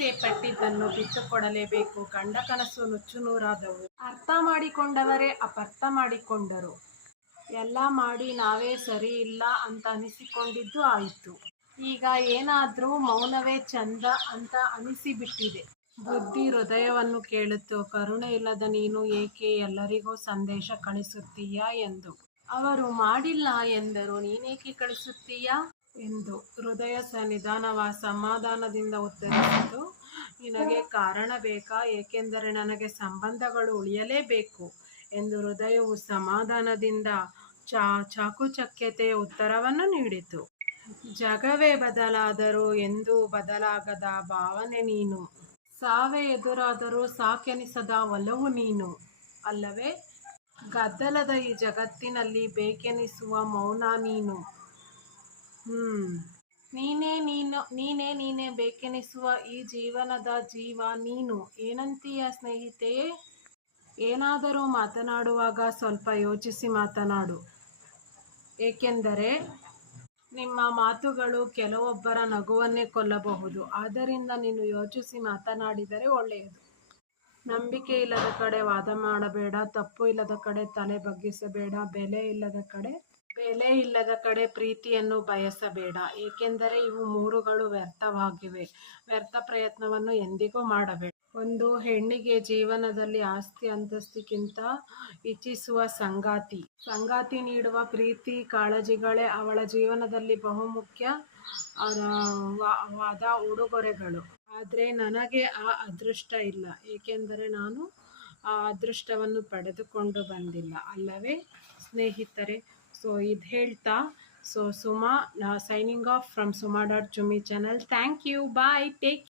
ಆಸೆ ಪಟ್ಟಿದ್ದನ್ನು ಬಿಟ್ಟುಕೊಡಲೇಬೇಕು. ಕಂಡ ಕನಸು ನುಚ್ಚು ನೂರಾದವು. ಅರ್ಥ ಮಾಡಿಕೊಂಡವರೇ ಅಪರ್ಥ ಮಾಡಿಕೊಂಡರು. ಎಲ್ಲ ಮಾಡಿ ನಾವೇ ಸರಿ ಇಲ್ಲ ಅಂತ ಅನಿಸಿಕೊಂಡಿದ್ದು ಆಯಿತು. ಈಗ ಏನಾದ್ರೂ ಮೌನವೇ ಚಂದ ಅಂತ ಅನಿಸಿಬಿಟ್ಟಿದೆ. ಬುದ್ಧಿ ಹೃದಯವನ್ನು ಕೇಳಿತು. ಕರುಣೆ ಇಲ್ಲದ ನೀನು ಏಕೆ ಎಲ್ಲರಿಗೂ ಸಂದೇಶ ಕಳಿಸುತ್ತೀಯಾ ಎಂದು. ಅವರು ಮಾಡಿಲ್ಲ ಎಂದರು, ನೀನೇಕೆ ಕಳಿಸುತ್ತೀಯಾ ಎಂದು. ಹೃದಯ ಸಮಾಧಾನದಿಂದ ಉತ್ತರಿಸಿತು, ನಿನಗೆ ಕಾರಣ ಬೇಕಾ? ಏಕೆಂದರೆ ನನಗೆ ಸಂಬಂಧಗಳು ಉಳಿಯಲೇಬೇಕು ಎಂದು ಹೃದಯವು ಸಮಾಧಾನದಿಂದ ಚಾಕುಚಕ್ಯತೆಯ ಉತ್ತರವನ್ನು ನೀಡಿತು. ಜಗವೇ ಬದಲಾದರೂ ಎಂದೂ ಬದಲಾಗದ ಭಾವನೆ ನೀನು. ಸಾವೇ ಎದುರಾದರೂ ಸಾಕೆನಿಸದ ಒಲವು ನೀನು ಅಲ್ಲವೇ? ಗದ್ದಲದ ಈ ಜಗತ್ತಿನಲ್ಲಿ ಬೇಕೆನಿಸುವ ಮೌನ ನೀನು. ನೀನೇ ಬೇಕೆನಿಸುವ ಈ ಜೀವನದ ಜೀವ ನೀನು. ಏನಂತೀಯ ಸ್ನೇಹಿತೆಯೇ? ಏನಾದರೂ ಮಾತನಾಡುವಾಗ ಸ್ವಲ್ಪ ಯೋಚಿಸಿ ಮಾತನಾಡು. ಏಕೆಂದರೆ ನಿಮ್ಮ ಮಾತುಗಳು ಕೆಲವೊಬ್ಬರ ನಗುವನ್ನೇ ಕೊಲ್ಲಬಹುದು. ಆದ್ದರಿಂದ ನೀನು ಯೋಚಿಸಿ ಮಾತನಾಡಿದರೆ ಒಳ್ಳೆಯದು. ನಂಬಿಕೆ ಇಲ್ಲದ ಕಡೆ ವಾದ ಮಾಡಬೇಡ. ತಪ್ಪು ಇಲ್ಲದ ಕಡೆ ತಲೆ ಬಗ್ಗಿಸಬೇಡ. ಬೆಲೆ ಇಲ್ಲದ ಕಡೆ ಪ್ರೀತಿಯನ್ನು ಬಯಸಬೇಡ. ಏಕೆಂದರೆ ಇವು ಮೂರುಗಳು ವ್ಯರ್ಥವಾಗಿವೆ. ವ್ಯರ್ಥ ಪ್ರಯತ್ನವನ್ನು ಎಂದಿಗೂ ಮಾಡಬೇಡ. ಒಂದು ಹೆಣ್ಣಿಗೆ ಜೀವನದಲ್ಲಿ ಆಸ್ತಿ ಅಂತಸ್ತಿಗಿಂತ ಇಚ್ಛಿಸುವ ಸಂಗಾತಿ ನೀಡುವ ಪ್ರೀತಿ ಕಾಳಜಿಗಳೇ ಅವಳ ಜೀವನದಲ್ಲಿ ಬಹುಮುಖ್ಯವಾದ ಉಡುಗೊರೆಗಳು. ಆದರೆ ನನಗೆ ಆ ಅದೃಷ್ಟ ಇಲ್ಲ. ಏಕೆಂದರೆ ನಾನು ಆ ಅದೃಷ್ಟವನ್ನು ಪಡೆದುಕೊಂಡು ಬಂದಿಲ್ಲ ಅಲ್ಲವೇ ಸ್ನೇಹಿತರೆ? ಸೊ ಇದು ಹೇಳ್ತಾ Suma signing off from ಸುಮಾ.ಚುಮ್ಮಿ channel. Thank you. Bye. Take